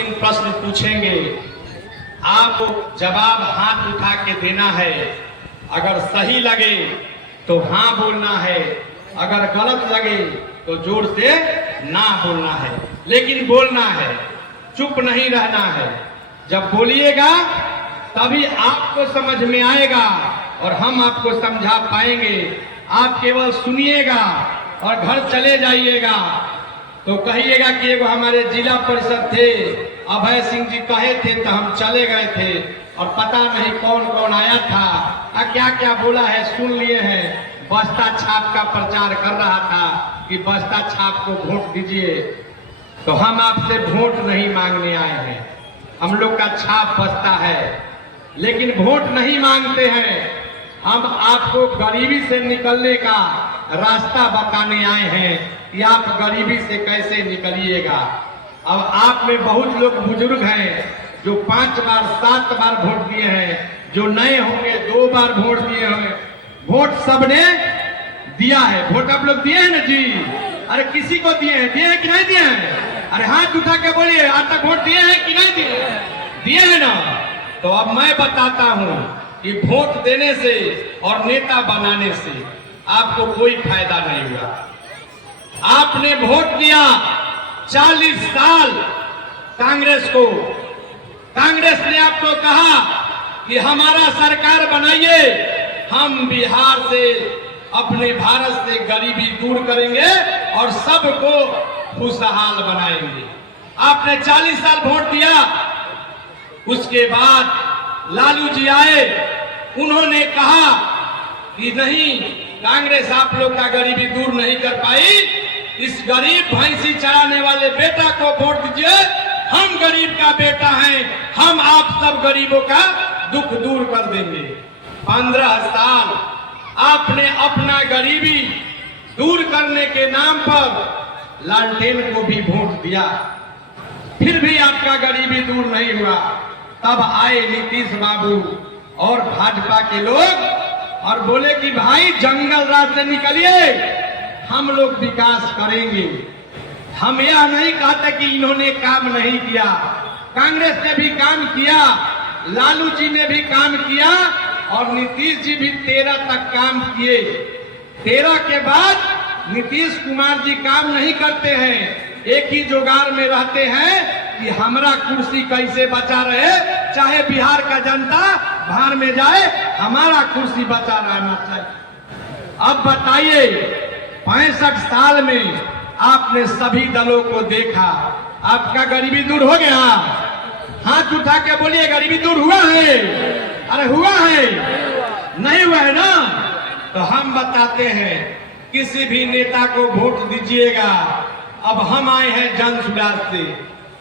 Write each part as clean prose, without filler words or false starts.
तीन प्रश्न पूछेंगे, आपको जवाब हाथ उठा के देना है। अगर सही लगे तो हाँ बोलना है, अगर गलत लगे तो जोर से ना बोलना है, लेकिन बोलना है, चुप नहीं रहना है। जब बोलिएगा तभी आपको समझ में आएगा और हम आपको समझा पाएंगे। आप केवल सुनिएगा और घर चले जाइएगा तो कहिएगा कि एगो हमारे जिला परिषद थे अभय सिंह जी कहे थे तो हम चले गए थे और पता नहीं कौन कौन आया था, क्या क्या बोला है सुन लिए हैं। बस्ता छाप का प्रचार कर रहा था कि बस्ता छाप को वोट दीजिए, तो हम आपसे वोट नहीं मांगने आए हैं। हम लोग का छाप बस्ता है, लेकिन वोट नहीं मांगते हैं। हम आपको गरीबी से निकलने का रास्ता बताने आए हैं कि आप गरीबी से कैसे निकलिएगा। अब आप में बहुत लोग बुजुर्ग हैं जो 5 बार 7 बार वोट दिए हैं, जो नए होंगे 2 बार वोट दिए हैं। वोट सबने दिया है, वोट आप लोग दिए हैं ना जी? अरे किसी को दिए हैं कि नहीं दिए हैं? अरे हाथ उठा के बोलिए, आज तक वोट दिए हैं कि नहीं दिए? दिए हैं ना? तो अब मैं बताता हूं कि वोट देने से और नेता बनाने से आपको कोई फायदा नहीं हुआ। आपने वोट दिया 40 साल कांग्रेस को, कांग्रेस ने आपको कहा कि हमारा सरकार बनाइए, हम बिहार से अपने भारत से गरीबी दूर करेंगे और सबको खुशहाल बनाएंगे। आपने 40 साल वोट दिया। उसके बाद लालू जी आए, उन्होंने कहा कि नहीं, कांग्रेस आप लोग का गरीबी दूर नहीं कर पाई, इस गरीब भैंसी चराने वाले बेटा को वोट दीजिए, हम गरीब का बेटा हैं, हम आप सब गरीबों का दुख दूर कर देंगे। 15 साल आपने अपना गरीबी दूर करने के नाम पर लालटेन को भी वोट दिया, फिर भी आपका गरीबी दूर नहीं हुआ। तब आए नीतीश बाबू और भाजपा के लोग और बोले कि भाई जंगल राज से निकलिए, हम लोग विकास करेंगे। हम यह नहीं कहते कि इन्होंने काम नहीं किया, कांग्रेस ने भी काम किया, लालू जी ने भी काम किया और नीतीश जी भी 13 तक काम किए। 13 के बाद नीतीश कुमार जी काम नहीं करते हैं, एक ही जुगाड़ में रहते हैं कि हमारा कुर्सी कैसे बचा रहे, चाहे बिहार का जनता बाहर में जाए, हमारा कुर्सी बचा रहना चाहिए। अब बताइए, 65 साल में आपने सभी दलों को देखा, आपका गरीबी दूर हो गया? हाथ उठा के बोलिए, गरीबी दूर हुआ है? अरे हुआ है? नहीं हुआ है ना? तो हम बताते हैं, किसी भी नेता को वोट दीजिएगा। अब हम आए हैं जन सुराज से,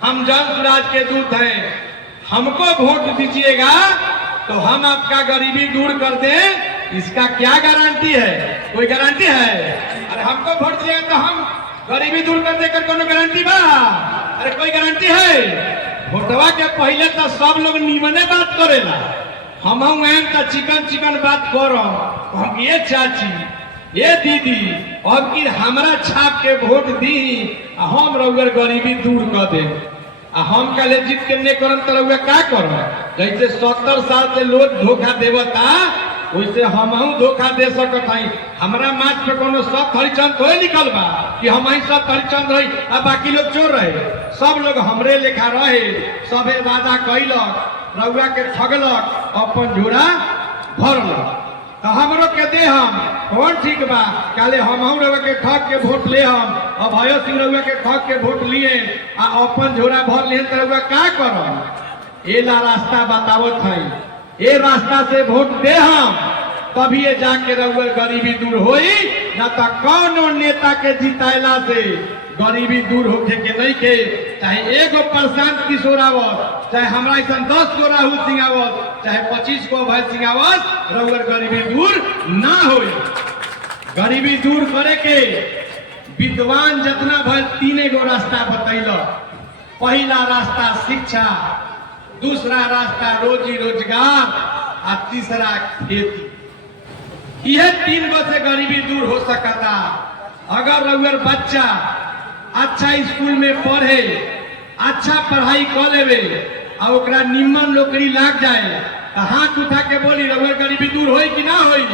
हम जन सुराज के दूत हैं। हमको वोट दीजिएगा तो हम आपका गरीबी दूर कर दें, इसका क्या गारंटी है? कोई गारंटी है? अरे हमको वोट दिए तो हम गरीबी दूर कर देकर कोनो गारंटी बा? अरे कोई गारंटी है? वोटवा के पहले तो सब लोग निमने बात करेला, हम तो चिकन बात करो। हम ये चाची, ये दीदी, अब कि हमरा छाप के वोट दी, हम रउर गरीबी दूर कर दे। हम कल जीत के नहीं करम तो रउआ का करो? जैसे 70 साल से लोग धोखा देवता, वैसे हम धोखा दे सकत हई। हमरा माथ पे कोनो सब हरिचंद थोड़े निकल बा कि हम ही सब हरिचंद रही आ बाकी लोग चोर रहे। सब लोग हमरे लेखा रहे, सबे वादा कैलक, रउआ के ठगलक, अपन झोरा भरलक। तो हमरो के दे हम कौन ठीक बा? काले हम रउआ के ठग के वोट ले, हम अभय सिंह रउआ के ठग के वोट लिए आ अपन झोरा भर लिए, तो रउआ का करम? एला रास्ता बतावत है, ये रास्ता से वोट दे हम, तभी ये जाके रउआ गरीबी दूर होई, ना तो कौन नेता के जितायला से गरीबी दूर होके के नहीं के। चाहे एगो प्रशांत किशोर आवत, चाहे हमरा ऐसा 10 गो राहुल सिंह आवत, चाहे 25 को अभय सिंह आवत, रउआ गरीबी दूर ना होई। गरीबी दूर करे के विद्वान जितना भर 3 गो रास्ता बतैलक। पहला रास्ता शिक्षा, दूसरा रास्ता रोजी रोजगार और तीसरा खेती। यह 3 गो से गरीबी दूर हो सकता। अगर रउआ बच्चा अच्छा स्कूल में पढ़े, अच्छा पढ़ाई कर लेवे और ओकरा निम्न नौकरी लाग जाए तो हाथ उठा के बोली रउआ गरीबी दूर होई कि ना होई?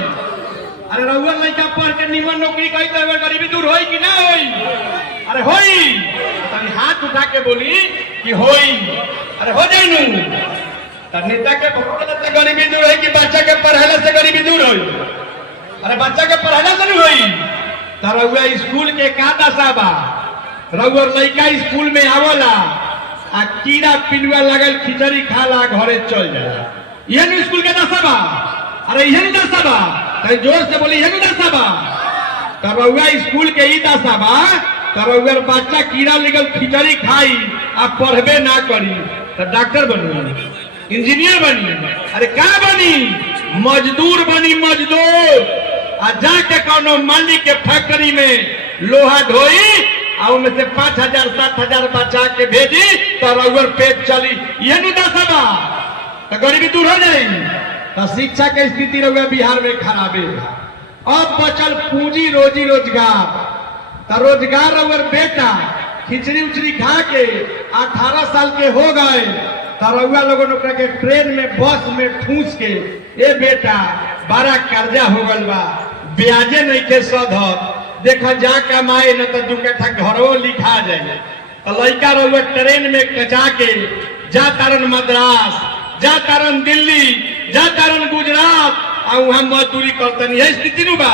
अरे रउआ लड़का पढ़ के निम्न नौकरी करी तो रउआ गरीबी दूर होई कि ना होई? अरे होई। तनी हाथ उठा के बोली कि होई। अरे हो जाई नू। त नेता के भोट से गरीबी दूर होई कि बच्चा के पढ़ाने से गरीबी दूर होई? अरे बच्चा के पढ़ाने से नहीं होई। त रउआ स्कूल के का दशा बा? रउआ लड़का स्कूल में आवला आ कीड़ा पिलुआ लगल खिचड़ी खाला घरे चल जाला। यह नहीं स्कूल के दशा बा? अरे यह नहीं दशा बा? कहीं जोर से बोली यह नहीं दशा बा? तब रउआ स्कूल के ही दशा बा तब रउआ बच्चा कीड़ा लगल खिचड़ी खाई आ पढ़बे ना करी तो डॉक्टर बनी, इंजीनियर बनी, अरे का बनी? मजदूर बनी, मजदूर। आ जाके कोनो मालिक के फैक्ट्री में लोहा ढोई और उनमें से 5,000 7,000 बचा के भेजी तो रउआ पेट चली। यह नहीं दशा बा तो गरीबी दूर हो जाए। तो शिक्षा के स्थिति रउआ बिहार में खराबे। अब बचल पूंजी रोजी रोजगार। तो रोजगार रउआ बेटा खिचड़ी उचड़ी खा के 18 साल के हो गए तो रउआ लोगन के ट्रेन में बस में ठूस के ए बेटा बड़ा कर्जा हो गल बा, ब्याजे नहीं के सधत, देखा जा कमाए न तो 2 कट्ठा घरों लिखा जाए। तो लड़का रउआ ट्रेन में कचा के जा तारन मद्रास, जा तारन दिल्ली, जा तारन गुजरात और वहां मजदूरी करतन। यही स्थिति नु बा।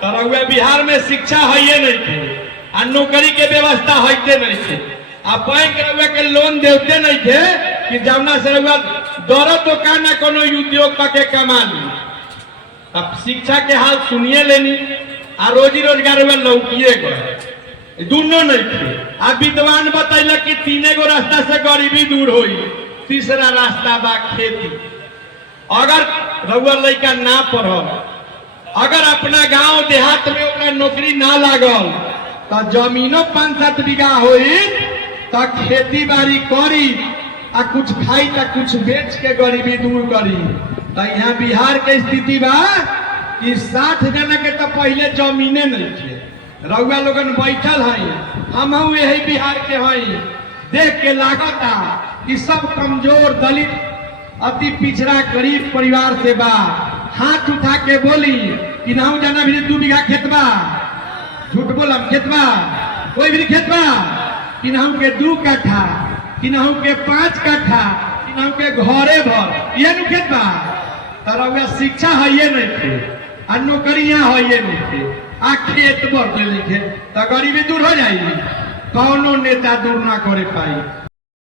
तो रउआ बिहार में शिक्षा है नहीं थे आ नौकरी के व्यवस्था होते नहीं थे आ बैंक रउआ के लोन देते नहीं थे कि जमुना से रउआ दौरत दुकान ना कोनो उद्योग के कमा ली। अब शिक्षा के हाल सुनिए लेनी आ रोजी रोजगार में लौकिए गए, दोनों नहीं थे। आ विद्वान बतैल कि 3 गो रास्ता से गरीबी दूर होई, तीसरा रास्ता बा खेती। अगर रउआ लड़का ना पढ़ल, अगर अपना गांव देहात में ओकरा नौकरी ना लागल तो जमीनों 5-7 बीघा होई तो खेती बाड़ी करी आ कुछ खाई तो कुछ बेच के गरीबी दूर करी। तो यहाँ बिहार के स्थिति बा कि 60 जना के तो पहले जमीने नहीं थे। रउआ लोगन बैठल है, हम यही बिहार के हई, देख के लागता कि सब कमजोर दलित अति पिछड़ा गरीब परिवार से बा। हाथ उठा के बोली कि ना जाना भी 2 बीघा खेत बा, झूठ बोलम खेत बा, कोई भी खेत बा कि ना के 2 कट्ठा कि ना के 5 कट्ठा कि ना के घरे भर, ये नु खेत बा। तो शिक्षा है ये नहीं थे आ नौकरियां है ये नहीं थे आ खेत बढ़ते लिखे तो गरीबी दूर हो जाएगी। कौनो नेता दूर ना करे पाई।